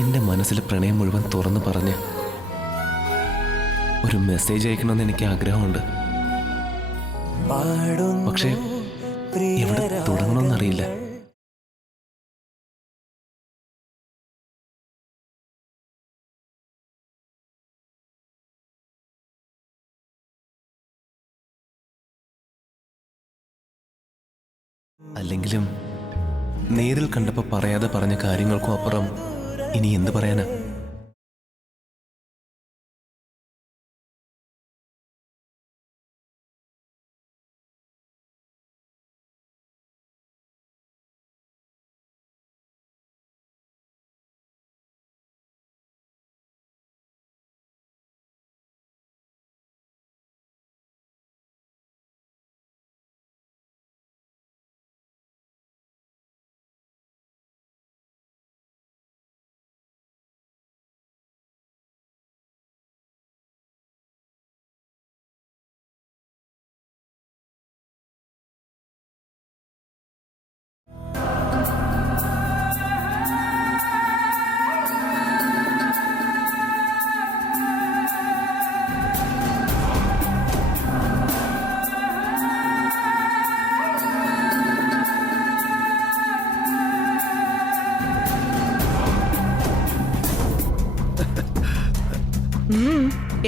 എന്റെ മനസ്സിലെ പ്രണയം മുഴുവൻ തുറന്നു പറഞ്ഞ് ഒരു മെസ്സേജ് അയക്കണമെന്ന് എനിക്ക് ആഗ്രഹമുണ്ട്. പക്ഷേ എവിടെ തുടങ്ങണമെന്നറിയില്ല. അല്ലെങ്കിലും നേരിൽ കണ്ടപ്പോൾ പറയാതെ പറഞ്ഞ കാര്യങ്ങൾക്കും അപ്പുറം ഇനി എന്ത് പറയാനാ?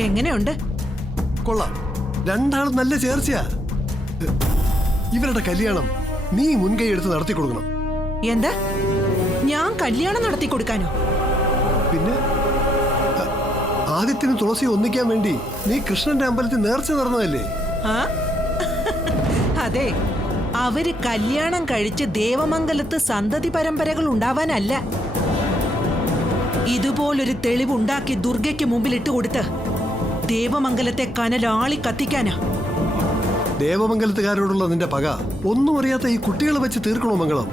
എങ്ങനെയുണ്ട്? കൊള്ളാം. രണ്ടാളും നല്ല ചേർച്ചയാ. ഇവരുടെ കല്യാണം നീ മുൻകൈ എടുത്ത് നടത്തി കൊടുക്കണം. എന്താ? ഞാൻ കല്യാണം നടത്തി കൊടുക്കാനോ? പിന്നെ ആദിത്യന് തുളസി ഒന്നിക്കാൻ വേണ്ടി നീ കൃഷ്ണന്റെ അമ്പലത്തിൽ നേർച്ച നടന്നതല്ലേ? ആ അതെ, അവര് കല്യാണം കഴിച്ച് ദേവമംഗലത്ത് സന്തതി പരമ്പരകൾ ഉണ്ടാവാനല്ല, ഇതുപോലൊരു തെളിവുണ്ടാക്കി ദുർഗയ്ക്ക് മുമ്പിൽ ഇട്ടുകൊടുത്ത് ദേവമംഗലത്തെ കനലാളി കത്തിക്കാനാ. ദേവമംഗലത്തുകാരോടുള്ള നിന്റെ പക ഒന്നും അറിയാത്ത ഈ കുട്ടികളെ വെച്ച് തീർക്കണോ മംഗളം?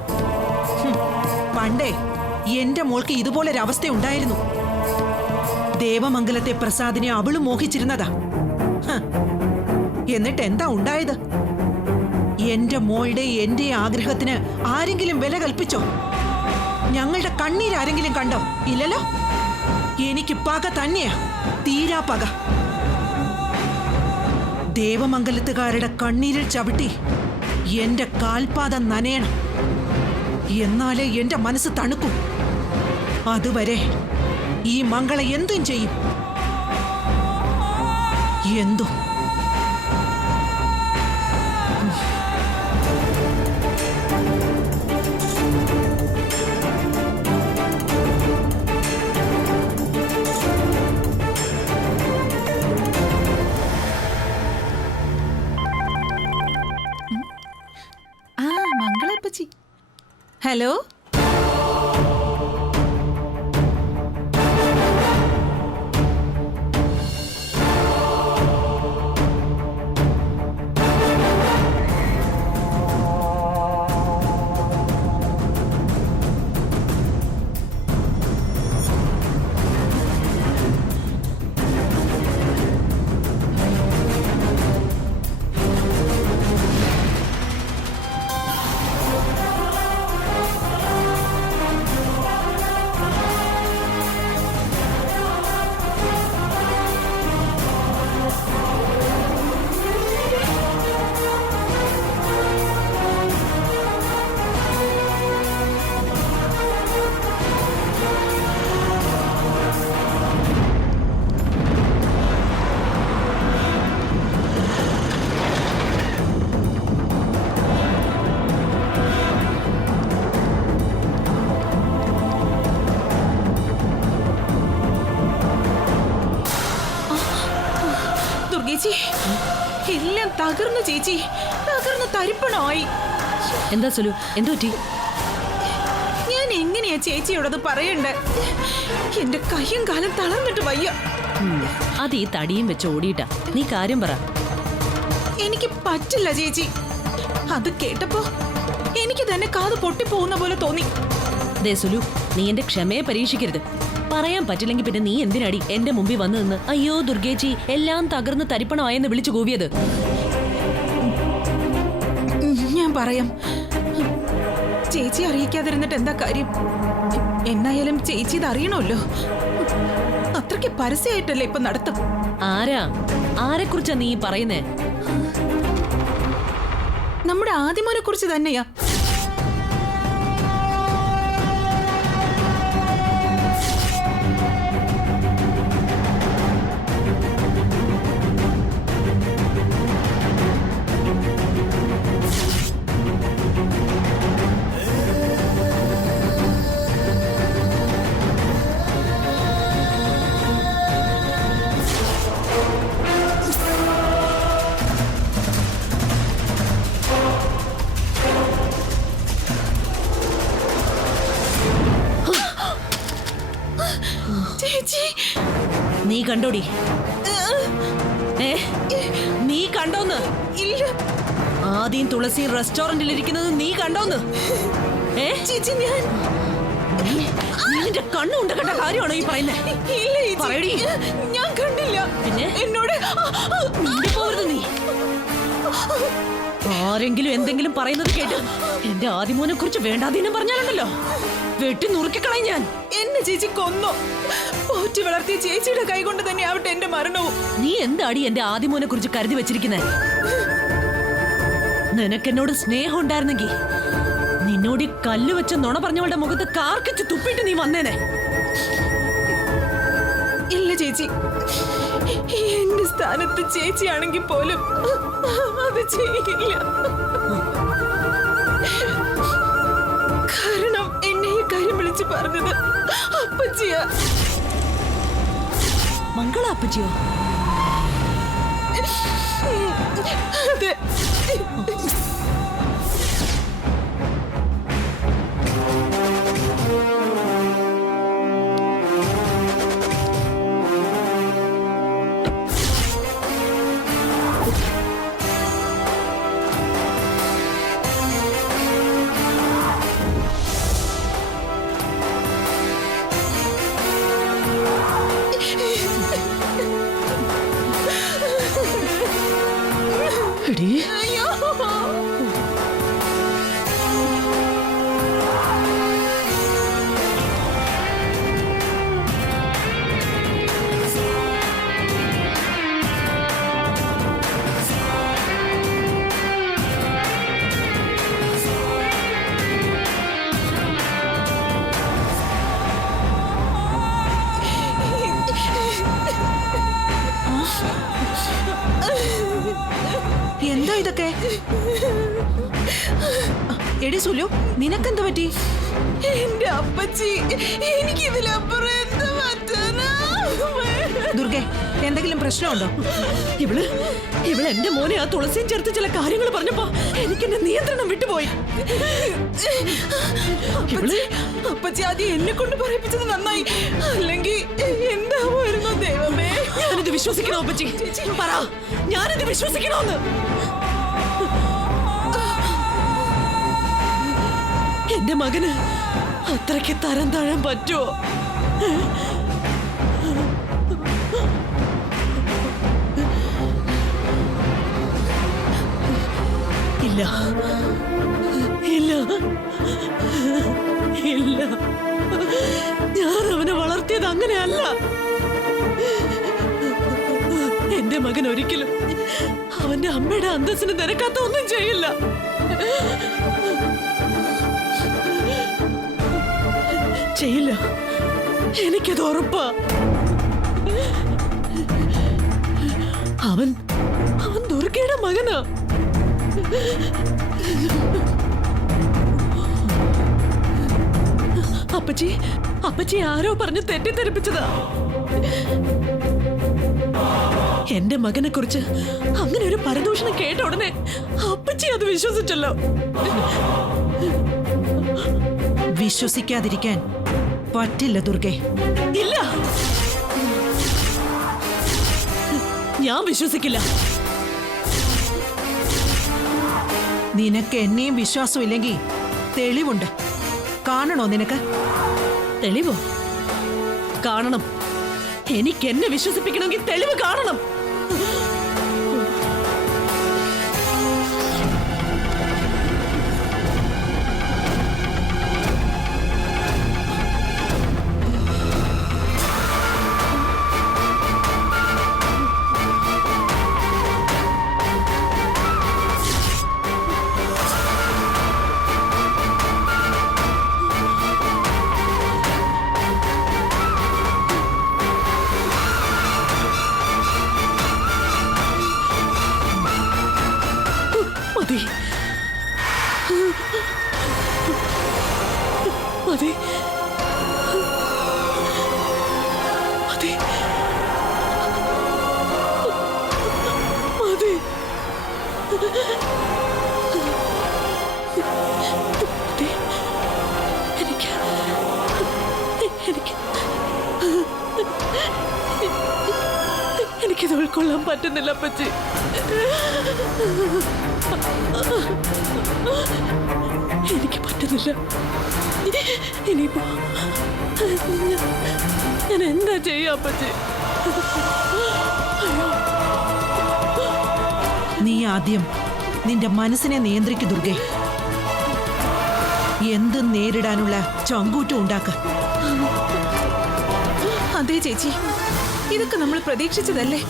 പണ്ടേ എന്റെ മോൾക്ക് ഇതുപോലൊരവസ്ഥ ഉണ്ടായിരുന്നു. ദേവമംഗലത്തെ പ്രസാദിനെ അവള് മോഹിച്ചിരുന്നതാ. എന്നിട്ട് എന്താ ഉണ്ടായത്? എന്റെ മോളുടെ എന്റെ ആഗ്രഹത്തിന് ആരെങ്കിലും വില കൽപ്പിച്ചോ? ഞങ്ങളുടെ കണ്ണീരാരെങ്കിലും കണ്ടോ? ഇല്ലല്ലോ. എനിക്ക് പക തന്നെയാ, തീരാ പക. ദേവമംഗലത്തുകാരുടെ കണ്ണീരിൽ ചവിട്ടി എന്റെ കാൽപാദം നനയണം, എന്നാലേ എന്റെ മനസ്സ് തണുക്കും. അതുവരെ ഈ മംഗള എന്തും ചെയ്യും. എന്തും. ഹലോ, എല്ലാം തകർന്നു ചേച്ചി, തകർന്നു തരിപ്പണമായി. എന്താ സുലു, എന്തു പറ്റി? ഞാൻ എങ്ങനെയാ ചേച്ചിയോടത് പറയണ്ടേ? എന്റെ കയ്യും കാലം തളർന്നിട്ട് വയ്യ. അത് ഈ തടിയും വെച്ച് ഓടിയിട്ടാ. നീ കാര്യം പറ. എനിക്ക് പറ്റില്ല ചേച്ചി. അത് കേട്ടപ്പോ എനിക്ക് തന്നെ കാത് പൊട്ടിപ്പോകുന്ന പോലെ തോന്നി. ദേ സുലു, നീ എന്റെ ക്ഷമയെ പരീക്ഷിക്കരുത്. പറയാൻ പറ്റില്ലെങ്കിൽ പിന്നെ നീ എന്തിനടി എന്റെ മുമ്പിൽ വന്നു നിന്ന് അയ്യോ ദുർഗേച്ചി എല്ലാം തകർന്ന് തരിപ്പണമായെന്ന് വിളിച്ചു കൂവിയത്? ഞാൻ പറയാം. ചേച്ചി അറിയിക്കാതിരുന്നിട്ട് എന്താ കാര്യം? എന്നായാലും ചേച്ചി ഇത് അറിയണമല്ലോ. അത്രയ്ക്ക് പരസ്യമായിട്ടല്ലേ ഇപ്പൊ നടത്തും. ആരെ കുറിച്ചാ നീ പറയുന്നേ? നമ്മുടെ ആദിമോനെ കുറിച്ച് തന്നെയാ. ചേച്ചി നീ കണ്ടോടി? നീ കണ്ടോന്ന്? ഇല്ല ആദ്യം തുളസി റെസ്റ്റോറന്റിൽ ഇരിക്കുന്നത് നീ കണ്ടോന്ന്? ചേച്ചി ഞാൻ നിന്റെ കണ്ണുണ്ട കണ്ട കാര്യമാണോ ഈ പറയുന്നേ? ഇല്ല ചേച്ചി, പറയടി. ഞാൻ കണ്ടില്ല. പിന്നെ എന്നോട് പോകരുത് നീ. ആരെങ്കിലും എന്തെങ്കിലും പറയുന്നത് കേട്ട് എന്റെ ആദിമോനെ കുറിച്ച് വേണ്ടാതീനം പറഞ്ഞാലുണ്ടല്ലോ, വെട്ടി നുറുക്കിക്കളയും ഞാൻ. എന്നെ ചേച്ചി കൊന്നു. പോറ്റി വളർത്തിയ ചേച്ചിയുടെ കൈ കൊണ്ട് തന്നെ ആവട്ടെ എന്റെ മരണവും. നീ എന്താടി എന്റെ ആദിമോനെ കുറിച്ച് കരുതി വെച്ചിരിക്കുന്നേ? നിനക്കെന്നോട് സ്നേഹം ഉണ്ടായിരുന്നെങ്കിൽ നിന്നോട് ഈ കല്ല് വെച്ച നുണ പറഞ്ഞവളുടെ മുഖത്ത് കാർക്കിച്ച് തുപ്പിട്ട് നീ വന്നേനെ. ഇല്ല ചേച്ചി, എന്റെ സ്ഥാനത്ത് ചേച്ചിയാണെങ്കിൽ പോലും അത് ചെയ്യില്ല. കാരണം എന്നെ ഈ കാര്യം വിളിച്ച് പറഞ്ഞത് അപ്പച്ചിയാ. മംഗള അപ്പച്ചിയോ? അതെ. എടീ, അയ്യോ എന്താ ഇതൊക്കെ? എടി സുലു, നിനക്കെന്ത് പറ്റി? എന്റെ അപ്പച്ചി, എനിക്കിതിലപ്പുറം എന്താ പറ്റാനാ? ദുർഗെ, എന്തെങ്കിലും പ്രശ്നമുണ്ടോ? ഇവള് എന്റെ മോനെ ആ തുളസിയും ചേർത്ത് ചില കാര്യങ്ങൾ പറഞ്ഞപ്പോ എനിക്ക് എന്റെ നിയന്ത്രണം വിട്ടുപോയി. അപ്പച്ചി ആദ്യം എന്നെ കൊണ്ട് പറയിപ്പിച്ചത് നന്നായി, അല്ലെങ്കിൽ എന്താവുമായിരുന്നു ദൈവമേ. ഞാനിത് വിശ്വസിക്കണോ അപ്പച്ചി? പറ, ഞാനിത് വിശ്വസിക്കണോന്ന്? എന്റെ മകന് അത്രയ്ക്ക് തരം താഴാൻ പറ്റുമോ? ഇല്ല ഇല്ല ഇല്ല, ഞാൻ അവനെ വളർത്തിയത് അങ്ങനെയല്ല. എന്റെ മകൻ ഒരിക്കലും അവന്റെ അമ്മയുടെ അന്തസ്സിന് നിരക്കാത്ത ഒന്നും ചെയ്യില്ല. ചെയ്യില്ല, എനിക്കത് ഉറപ്പാ. അവൻ ദുർഗയുടെ മകനാ. അപ്പച്ചി ആരോ പറഞ്ഞ് തെറ്റിദ്ധരിപ്പിച്ചതാ. എന്റെ മകനെ കുറിച്ച് അങ്ങനെ ഒരു പരദൂഷണം കേട്ട ഉടനെ അപ്പച്ചി അത് വിശ്വസിച്ചല്ലോ. വിശ്വസിക്കാതിരിക്കാൻ പറ്റില്ല ദുർഗെ. ഇല്ല, ഞാൻ വിശ്വസിക്കില്ല. നിനക്ക് എന്നെയും വിശ്വാസമില്ലെങ്കിൽ തെളിവുണ്ട്. കാണണോ നിനക്ക്? തെളിവോ? കാണണം. എനിക്ക് എന്നെ വിശ്വസിപ്പിക്കണമെങ്കിൽ തെളിവ് കാണണം. അതെ അതെ അതെ എനിക്ക് എനിക്ക് എനിക്കിത് ഉൾക്കൊള്ളാൻ പറ്റുന്നില്ല അപ്പച്ചി. എനിക്ക് പറ്റുന്നില്ല. ഇനിയിപ്പോ ഞാൻ എന്താ ചെയ്യാ അപ്പച്ചി? നീ ആദ്യം നിന്റെ മനസ്സിനെ നിയന്ത്രിക്കു ദുർഗേ. എന്തും നേരിടാനുള്ള ചങ്കൂറ്റം ഉണ്ടാക്ക. അതെ ചേച്ചി, ഇതൊക്കെ നമ്മൾ പ്രതീക്ഷിച്ചതല്ലേ.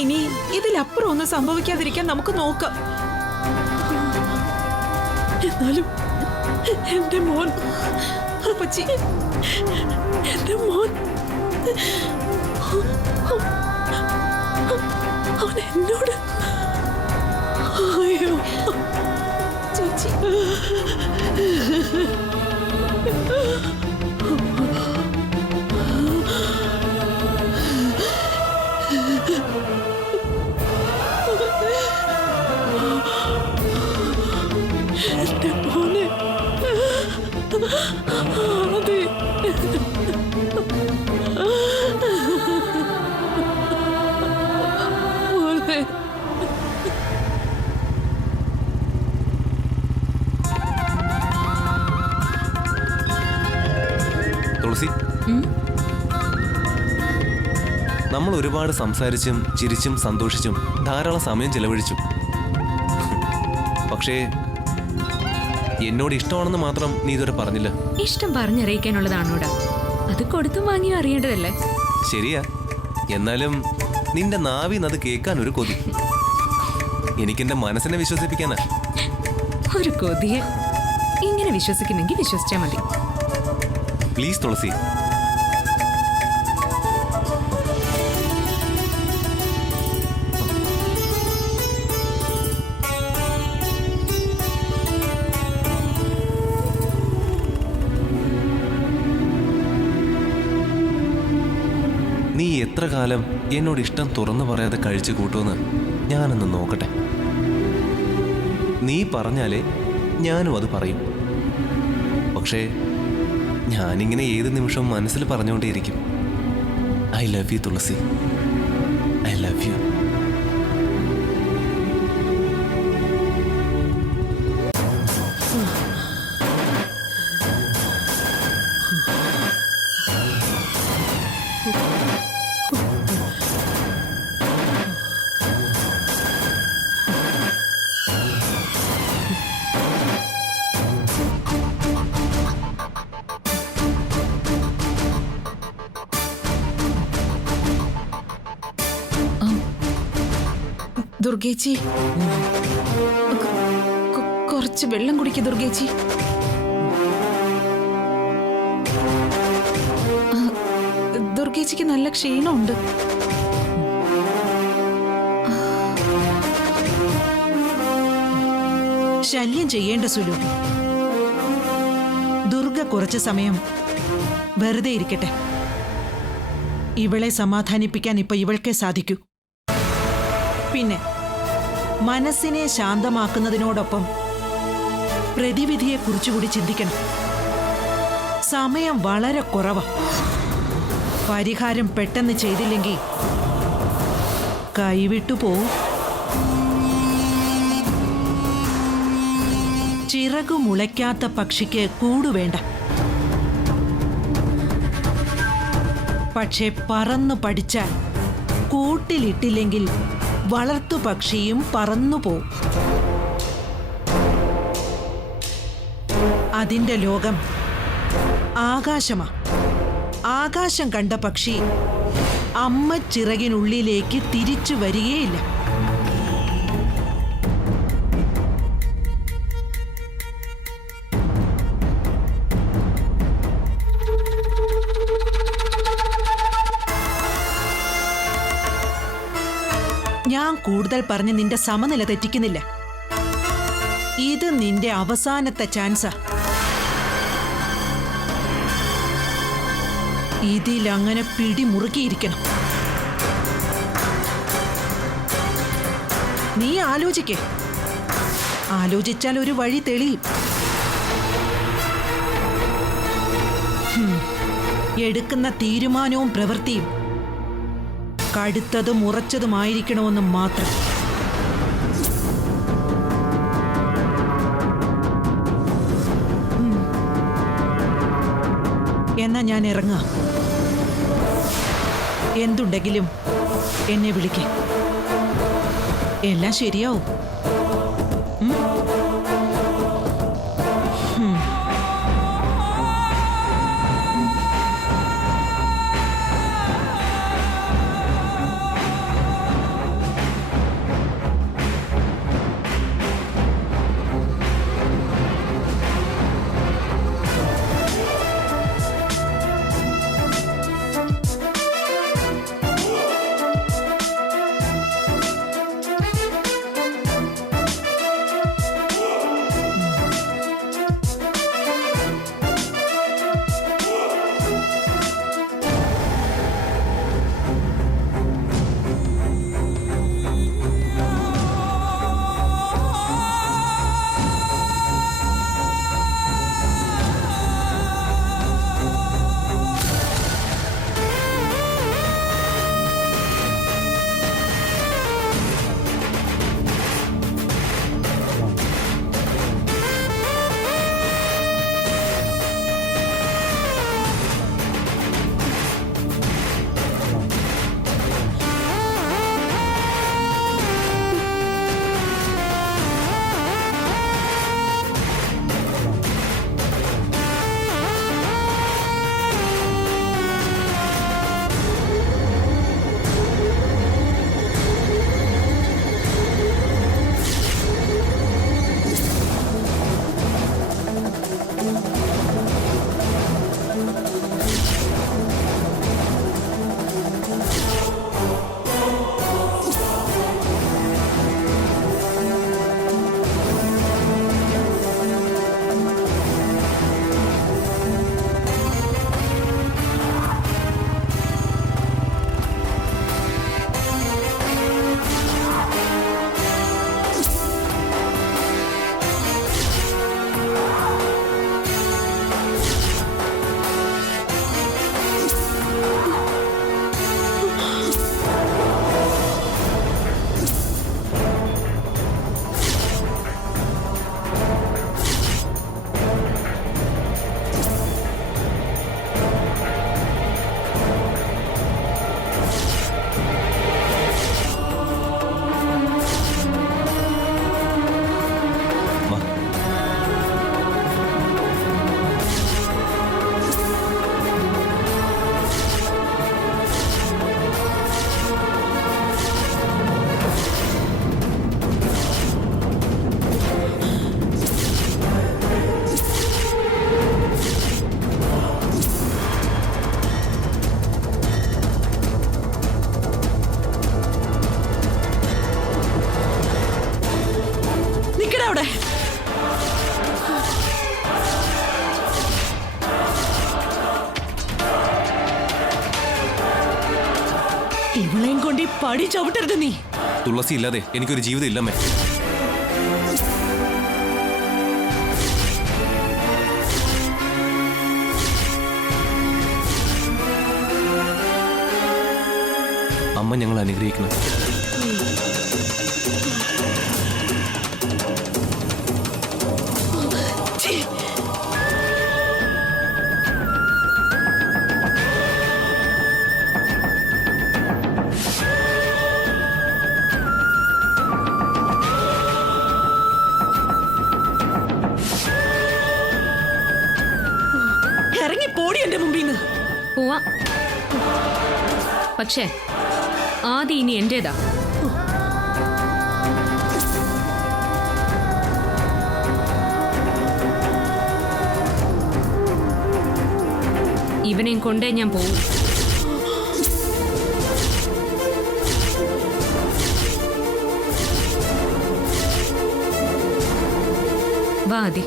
ഇനി ഇതിലപ്പുറം ഒന്നും സംഭവിക്കാതിരിക്കാൻ നമുക്ക് നോക്കാം. എന്നാലും എന്റെ മോൻ അപ്പച്ചി, എന്റെ മോൻ അവൻ എന്നോട് അയ്യോ ചേച്ചി എന്റെ മോനെ അതെ മോനെ തുളസി, നമ്മൾ ഒരുപാട് സംസാരിച്ചും ചിരിച്ചും സന്തോഷിച്ചും ധാരാളം സമയം ചെലവഴിച്ചു. പക്ഷേ എന്നോട് ഇഷ്ടമാണെന്ന് മാത്രം നീ ഇതുവരെ പറഞ്ഞില്ല. ഇഷ്ടം പറഞ്ഞറിയിക്കാനുള്ളതാണോടാ, അത് കൊടുത്തും വാങ്ങിയും അറിയേണ്ടതല്ലേ. ശരിയാ, എന്നാലും നിന്റെ നാവിന്ന് അത് കേൾക്കാൻ ഒരു കൊതി. എനിക്കെന്റെ മനസ്സിനെ വിശ്വസിപ്പിക്കാനാ. ഒരു കൊതിയെ ഇങ്ങനെ വിശ്വസിക്കുന്നെങ്കിൽ വിശ്വസിച്ചാ മതി. പ്ലീസ് തുളസി. നീ എത്ര കാലം എന്നോട് ഇഷ്ടം തുറന്നു പറയാതെ കഴിച്ചു കൂട്ടുമെന്ന് ഞാനൊന്ന് നോക്കട്ടെ. നീ പറഞ്ഞാലേ ഞാനും അത് പറയും. പക്ഷേ ഞാനിങ്ങനെ ഏത് നിമിഷവും മനസ്സിൽ പറഞ്ഞുകൊണ്ടേയിരിക്കും, I love you Tulasi, I love you. ദുർഗേച്ചി, കുറച്ച് വെള്ളം കുടിക്കുക ദുർഗേച്ചി. ദുർഗേച്ചിക്ക് നല്ല ക്ഷീണമുണ്ട്. ശല്യം ചെയ്യേണ്ട സുലു. ദുർഗ കുറച്ച് സമയം വെറുതെ ഇരിക്കട്ടെ. ഇവളെ സമാധാനിപ്പിക്കാൻ ഇപ്പൊ ഇവൾക്കേ സാധിക്കൂ. പിന്നെ മനസ്സിനെ ശാന്തമാക്കുന്നതിനോടൊപ്പം പ്രതിവിധിയെക്കുറിച്ചുകൂടി ചിന്തിക്കണം. സമയം വളരെ കുറവാ. പരിഹാരം പെട്ടെന്ന് ചെയ്തില്ലെങ്കിൽ കൈവിട്ടു പോവും. ചിറകു മുളയ്ക്കാത്ത പക്ഷിക്ക് കൂടുവേണ്ട. പക്ഷെ പറന്നു പഠിച്ചാൽ കൂട്ടിലിട്ടില്ലെങ്കിൽ വളർത്തുപക്ഷിയും പറന്നു പോവും. അതിന്റെ ലോകം ആകാശമാ. ആകാശം കണ്ട പക്ഷി അമ്മ ചിറകിനുള്ളിലേക്ക് തിരിച്ചു വരികയില്ല. ഞാൻ കൂടുതൽ പറഞ്ഞ് നിന്റെ സമനില തെറ്റിക്കുന്നില്ല. ഇത് നിന്റെ അവസാനത്തെ ചാൻസാ. ഇതിലങ്ങനെ പിടിമുറുക്കിയിരിക്കണം. നീ ആലോചിക്കേ. ആലോചിച്ചാൽ ഒരു വഴി തെളിയും. എടുക്കുന്ന തീരുമാനവും പ്രവൃത്തിയും കടുത്തതും ഉറച്ചതുമായിരിക്കണമെന്ന് മാത്രം. എന്നാ ഞാൻ ഇറങ്ങാം. എന്തുണ്ടെങ്കിലും എന്നെ വിളിക്കേ. എല്ലാം ശരിയാവും. അവിടെ ഇവളെയും കൊണ്ട് ഈ പടി ചവിട്ടരുത് നീ. തുളസി ഇല്ലാതെ എനിക്കൊരു ജീവിതം ഇല്ലമ്മേ. അമ്മ ഞങ്ങൾ അനുഗ്രഹിക്കണം. ഇറങ്ങി പോടി എന്റെ മുമ്പിൽ നിന്ന്. പോവാ. പക്ഷേ ആദ്യം ഇനി എന്റേതാ. ഇവനെയും കൊണ്ടേ ഞാൻ പോവും. വാ ആദി.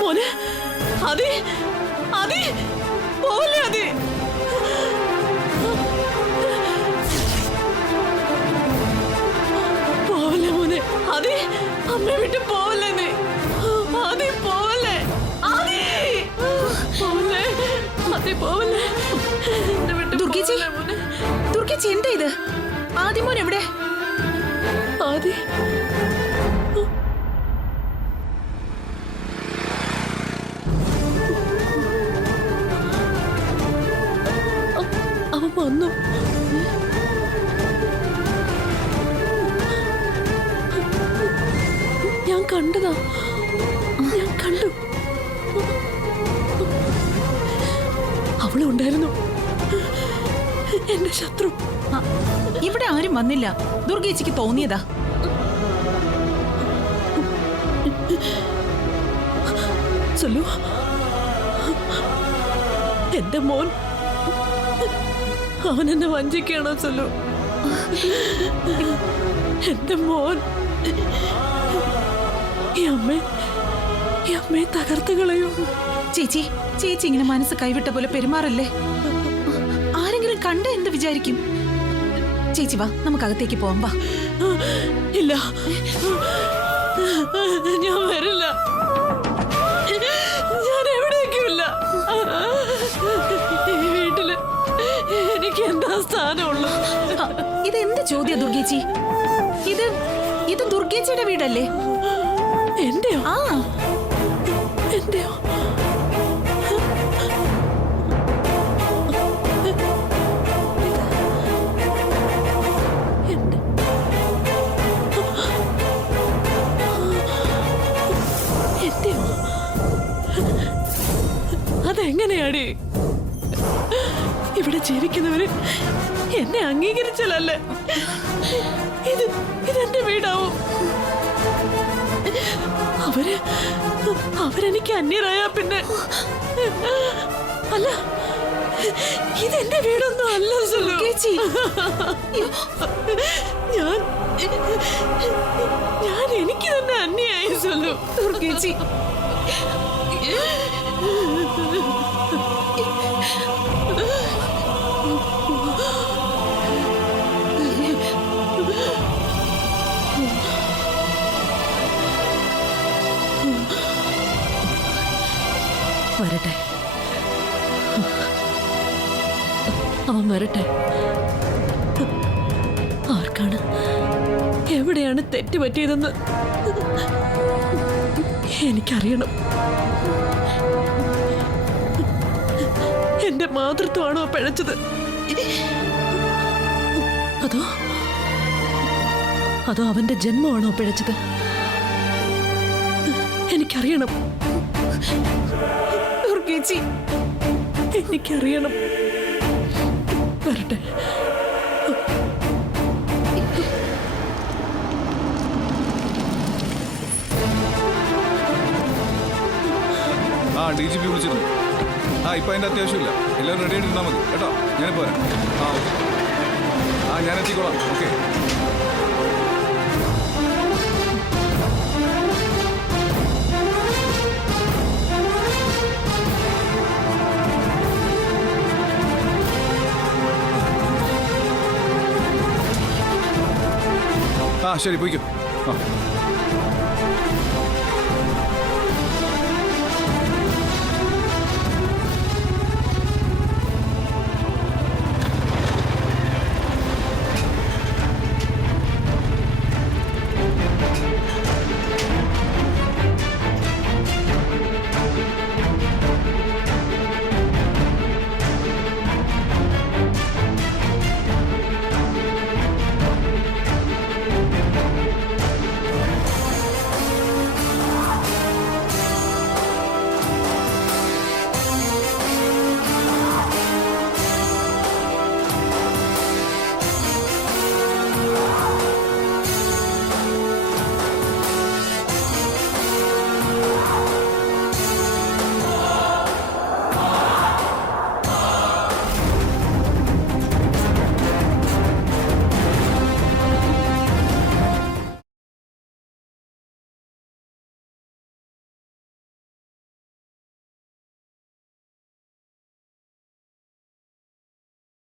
മോനെ അതെ അതെ പോലെ അതെ പോവല്ലേ മോനെ അതെ അമ്മ വിട്ട് പോവല്ലേ നീ അതെ പോവല്ലേ അതെ പോവല്ലേ അതെ പോവല്ലേ എന്നെ വിട്ട് ദുർഗേച്ചി പോവല്ലേ മോനെ ദുർഗേച്ചി എന്താ ഇത്? ആദിമോൻ എവിടെ? അതെ അവൻ വന്നു. ഞാൻ കണ്ടതാ, ഞാൻ കണ്ടു. അവളും ഉണ്ടായിരുന്നു, എന്റെ ശത്രു. ആ, ഇവിടെ ആരും വന്നില്ല. ദുർഗേച്ചിക്ക് തോന്നിയതാ. ചൊല്ലു, എന്റെ മോൻ അവൻ എന്നെ വഞ്ചിക്കാണോ ചൊല്ലു? എന്റെ മോൻ ഈ അമ്മയെ തകർത്ത് കളയൂ. ചേച്ചി ചേച്ചി ഇങ്ങനെ മനസ്സ് കൈവിട്ട പോലെ പെരുമാറല്ലേ. ആരെങ്കിലും കണ്ട എന്ത് വിചാരിക്കും? ചേച്ചി വാ, നമുക്ക് അകത്തേക്ക് പോവാം. വാ. ഇല്ല, ഞാൻ വരില്ല. ഞാൻ എവിടേക്കുമില്ല. ഈ വീട്ടില് എനിക്ക് എന്താ സ്ഥാനമുള്ളൂ? ഇതെന്ത് ചോദ്യ ദുർഗേച്ചി? ഇത് ദുർഗേച്ചിയുടെ വീടല്ലേ? എന്റെയോ? ആ, എന്റെയോ? അതെങ്ങനെയാടി? ഇവിടെ ജീവിക്കുന്നവര് എന്നെ അംഗീകരിച്ചാലല്ലേ ഇതെന്റെ വീടാവും. അവരെനിക്ക് അന്യരായ പിന്നെ അല്ല, ഇതെന്റെ വീടൊന്നും അല്ല സുലു. ഞാൻ എനിക്ക് തന്നെ അന്യായി സുലു. ദുർഗേച്ചി വരട്ടെ, അവൻ വരട്ടെ. ആർക്കാണ് എവിടെയാണ് തെറ്റ് പറ്റിയതെന്ന് എനിക്കറിയണം. എന്റെ മാതൃത്വമാണോ പിഴച്ചത്? അതോ അവന്റെ ജന്മമാണോ പിഴച്ചത്? എനിക്കറിയണം ദുർഗേച്ചി, എനിക്കറിയണം. വരട്ടെ. ആ DGP വിളിച്ചിരുന്നു. ഇപ്പം അതിൻ്റെ അത്യാവശ്യമില്ല. എല്ലാവരും റെഡി ആയിട്ട് ഇരുന്നാൽ മതി കേട്ടോ. ഞാനിപ്പോൾ വരാം. ഓക്കെ. ഞാൻ എത്തിക്കോളാം. ഓക്കെ. ശരി, പോയിക്കോ.